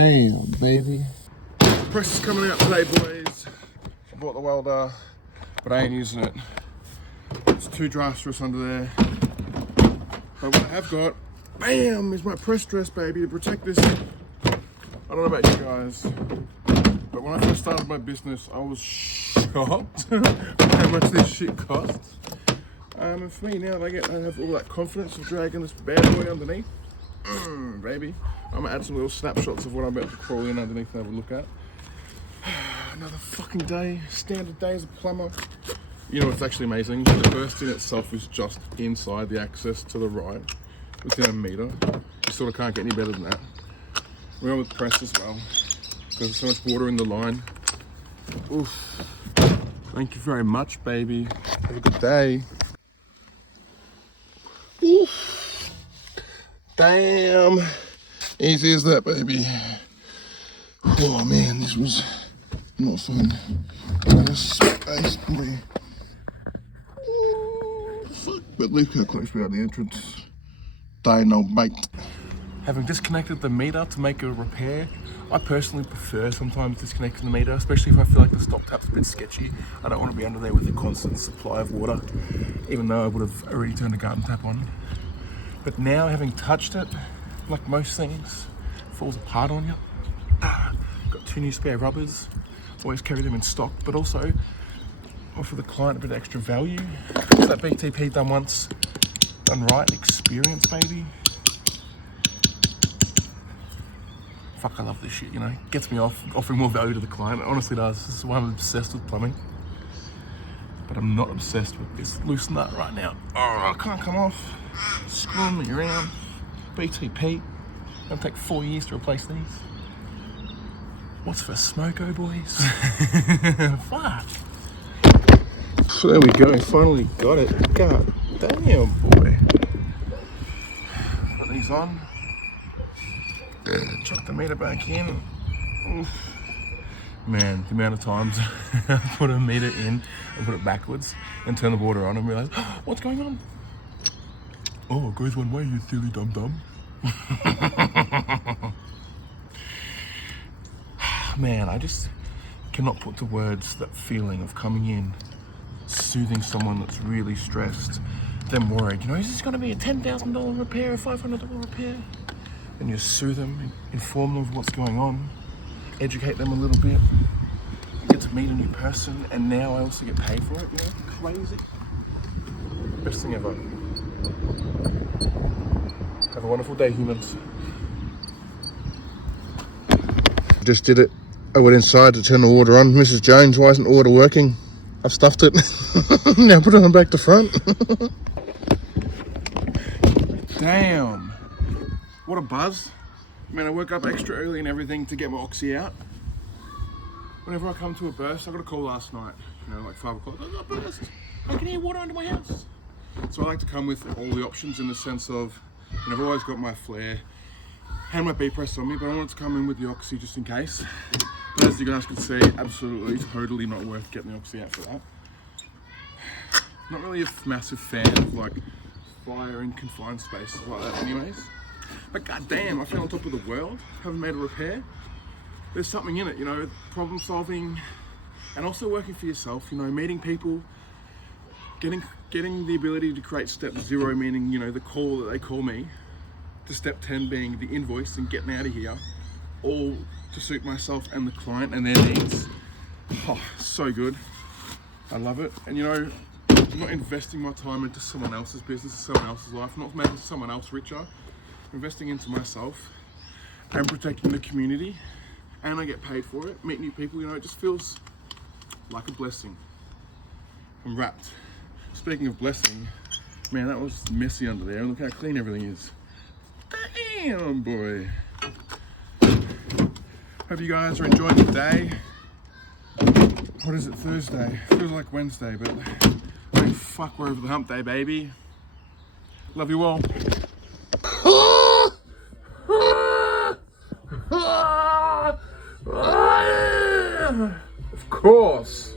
Damn, baby. Press is coming out today, boys. I bought the welder, but I ain't using it. There's 2 dry strips under there. But what I have got, bam, is my press dress, baby, to protect this. I don't know about you guys, but when I first started my business, I was shocked how much this shit costs. And for me now, I have all that confidence of dragging this bad boy underneath. Baby, I'm gonna add some little snapshots of what I'm about to crawl in underneath and have a look at. Another fucking day, standard day as a plumber. You know what's actually amazing? The burst in itself is just inside the access to the right, within a meter. You sort of can't get any better than that. We're on with press as well, because there's so much water in the line. Oof. Thank you very much, baby. Have a good day. Oof. Damn. Easy as that, baby. Oh man, this was not fun. Space, boy. Fuck, but look how close we are at the entrance. Day no bait. Having disconnected the meter to make a repair, I personally prefer sometimes disconnecting the meter, especially if I feel like the stop tap's a bit sketchy. I don't want to be under there with a constant supply of water, even though I would have already turned the garden tap on. But now, having touched it, like most things, it falls apart on you. Got 2 new spare rubbers, always carry them in stock, but also offer the client a bit of extra value. It's that BTP done once, done right experience, baby. Fuck, I love this shit, you know. Gets me off offering more value to the client. It honestly does. This is why I'm obsessed with plumbing. But I'm not obsessed with this loose nut right now. Oh, I can't come off. Screwing me around. BTP. It'll take 4 years to replace these. What's for smoko, boys? Fuck. So there we go. Finally got it. God damn, boy. Put these on. Chuck the meter back in. Oof. Man, the amount of times I put a meter in and put it backwards and turn the water on and realize, oh, what's going on? Oh, it goes one way, you silly dum-dum. Man, I just cannot put to words that feeling of coming in, soothing someone that's really stressed, them worried, you know, is this going to be a $10,000 repair, a $500 repair? And you soothe them, inform them of what's going on, educate them a little bit, get to meet a new person, and now I also get paid for it, you know, crazy. Best thing ever. Have a wonderful day, humans. Just did it. I went inside to turn the water on. Mrs. Jones, why isn't the water working? I've stuffed it. Now put it on back to front. Damn. What a buzz. Man, I woke up extra early and everything to get my oxy out. Whenever I come to a burst, I got a call last night, you know, like 5 o'clock. I got a burst. I can hear water under my house. So I like to come with all the options in the sense of, you know, I've always got my flare and my B-press on me, but I wanted to come in with the oxy just in case. But as you guys can see, absolutely, totally not worth getting the oxy out for that. Not really a massive fan of like fire in confined spaces like that anyways. But goddamn, I feel on top of the world, haven't made a repair. There's something in it, you know, problem solving and also working for yourself, you know, meeting people, getting the ability to create step 0, meaning, you know, the call that they call me, to step 10 being the invoice and getting out of here, all to suit myself and the client and their needs. Oh, so good. I love it. And you know, I'm not investing my time into someone else's business, someone else's life, not making someone else richer. I'm investing into myself and protecting the community, and I get paid for it. Meet new people, you know, it just feels like a blessing. I'm wrapped. Speaking of blessing, man, that was messy under there. Look how clean everything is. Damn, boy. Hope you guys are enjoying the day. What is it, Thursday? Feels like Wednesday, but oh, fuck, we're over the hump day, baby. Love you all. Of course.